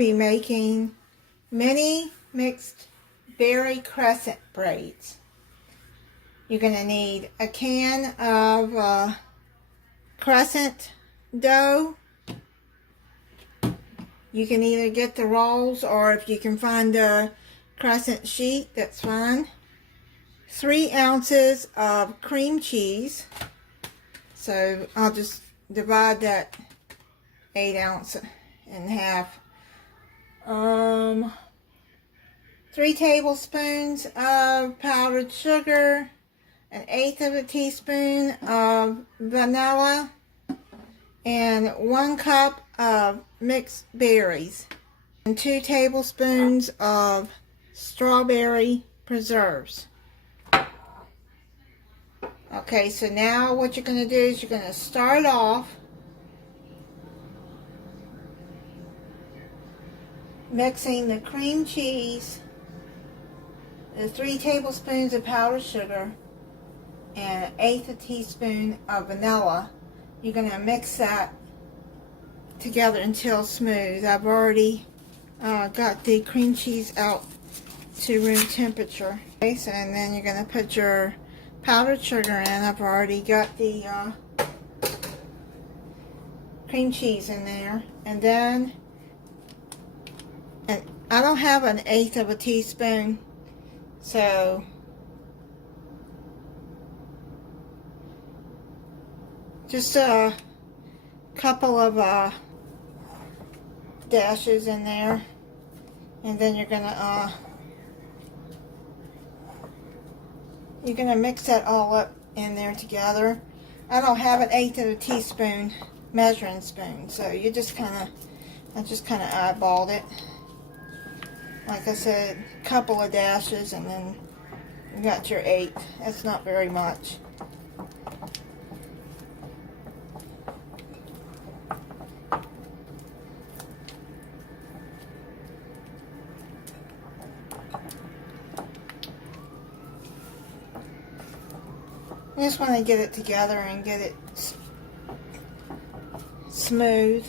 be making mini mixed berry crescent braids. You're going to need a can of crescent dough. You can either get the rolls, or if you can find a crescent sheet, that's fine. 3 ounces of cream cheese. So I'll just divide that 8 ounce in half. 3 tablespoons of powdered sugar, 1/8 of a teaspoon of vanilla, and 1 cup of mixed berries, and 2 tablespoons of strawberry preserves. Okay, so now what you're going to do is you're going to start off mixing the cream cheese, the 3 tablespoons of powdered sugar, and 1/8 a teaspoon of vanilla. You're going to mix that together until smooth. I've already got the cream cheese out to room temperature. Okay, so, and then you're going to put your powdered sugar in. I've already got the cream cheese in there. And then, and I don't have 1/8 of a teaspoon, so just a couple of dashes in there, and then you're gonna mix that all up in there together. I don't have 1/8 of a teaspoon measuring spoon, so I just kind of eyeballed it. Like I said, a couple of dashes, and then you got your 8. That's not very much. I just want to get it together and get it smooth.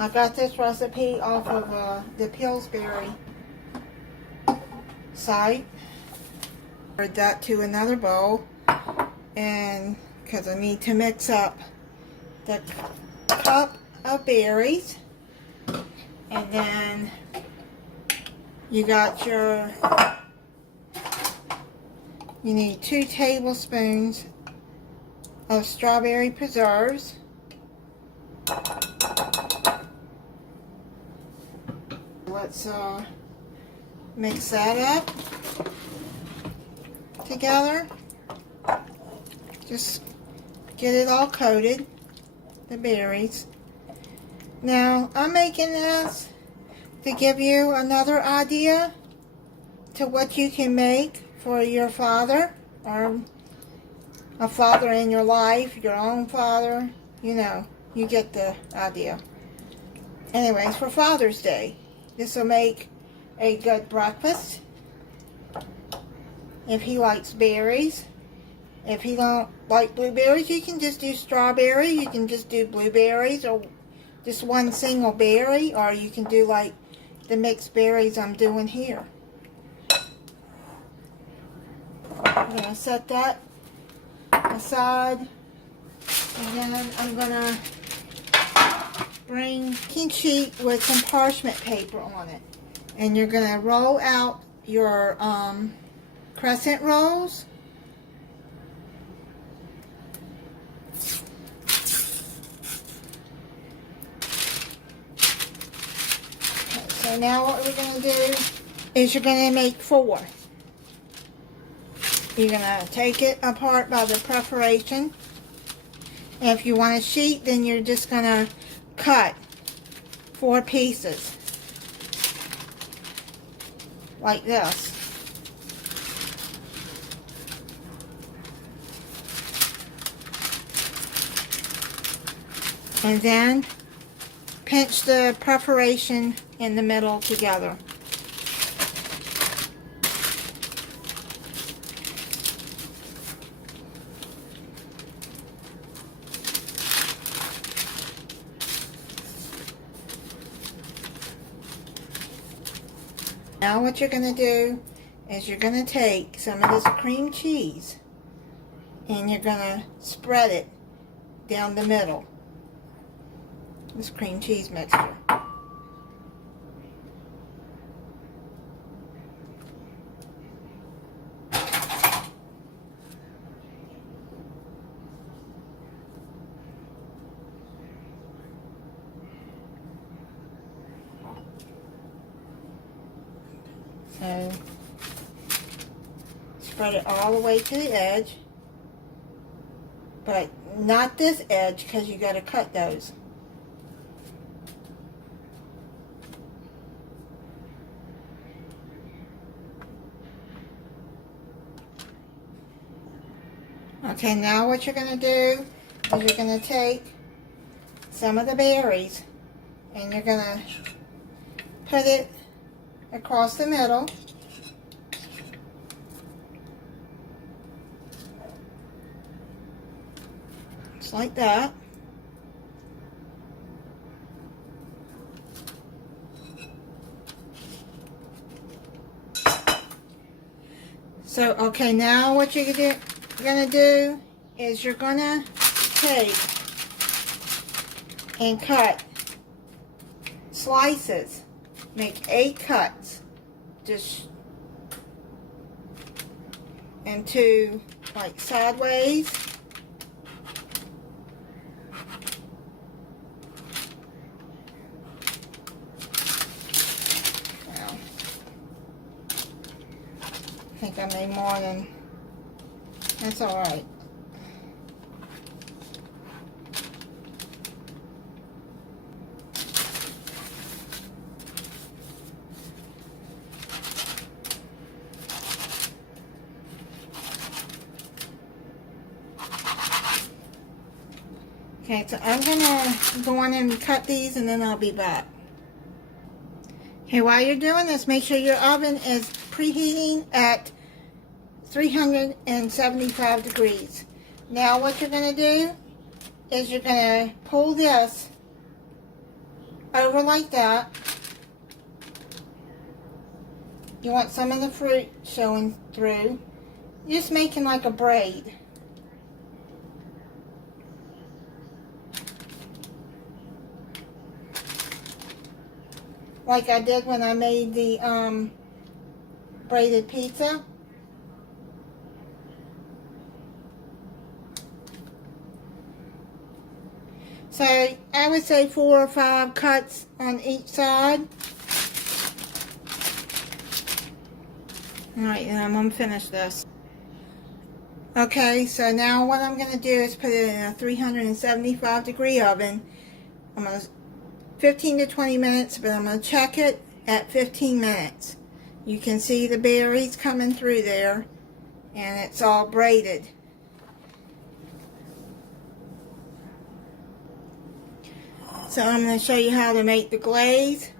I got this recipe off of the Pillsbury site. Add that to another bowl. And because I need to mix up the cup of berries, and then you need 2 tablespoons of strawberry preserves, let's mix that up together. Just get it all coated, the berries. Now, I'm making this to give you another idea to what you can make for your father, or a father in your life, your own father. You know, you get the idea. Anyways, for Father's Day, this will make a good breakfast. If he likes berries. If you don't like blueberries, you can just do strawberry. You can just do blueberries, or just one single berry, or you can do like the mixed berries I'm doing here. I'm going to set that aside, and then I'm going to bring a clean sheet with some parchment paper on it, and you're going to roll out your crescent rolls. So now what we're going to do is you're going to make 4. You're going to take it apart by the perforation. And if you want a sheet, then you're just going to cut 4 pieces. Like this. And then pinch the perforation in the middle together. Now what you're going to do is you're going to take some of this cream cheese and you're going to spread it down the middle. This cream cheese mixture. So, spread it all the way to the edge, but not this edge because you got to cut those. Okay, now what you're going to do is you're going to take some of the berries and you're going to put it across the middle. Just like that. So, okay, now what you're going to do is you're going to take and cut slices. Make 8 cuts, just into like sideways. Well, I think I made more than, that's all right. Okay, so I'm going to go on and cut these and then I'll be back. Okay, while you're doing this, make sure your oven is preheating at 375 degrees. Now what you're going to do is you're going to pull this over like that. You want some of the fruit showing through. You're just making like a braid. Like I did when I made the braided pizza. So I would say 4 or 5 cuts on each side. Alright, and I'm going to finish this. Okay, so now what I'm going to do is put it in a 375 degree oven. I'm going to 15 to 20 minutes, but I'm going to check it at 15 minutes. You can see the berries coming through there, and it's all braided. So I'm going to show you how to make the glaze.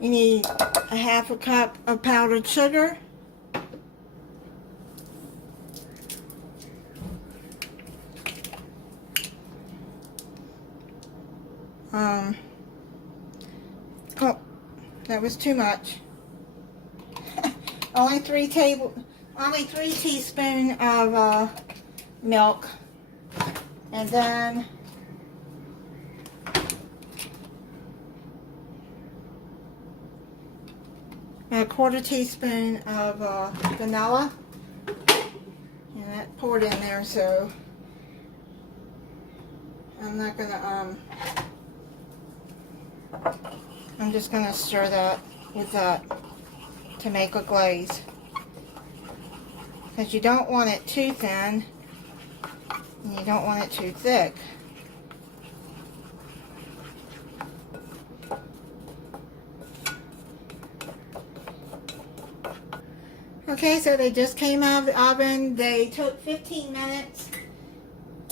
You need a half a cup of powdered sugar. Oh, that was too much. only 3 teaspoons of milk, and then a 1/4 teaspoon of vanilla, and that poured in there, so I'm not gonna I'm just gonna stir that with that to make a glaze, because you don't want it too thin and you don't want it too thick. Okay, so they just came out of the oven. They took 15 minutes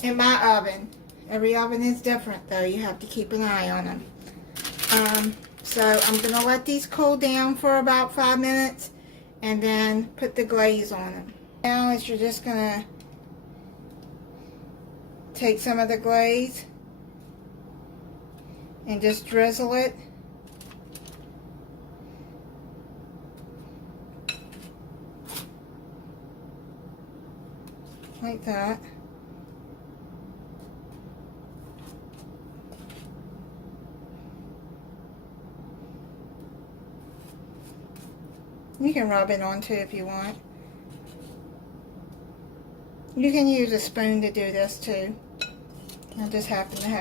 in my oven. Every oven is different though. You have to keep an eye on them. So I'm going to let these cool down for about 5 minutes and then put the glaze on them. Now is you're just going to take some of the glaze and just drizzle it. Like that. You can rub it on too if you want. You can use a spoon to do this too. I just happen to have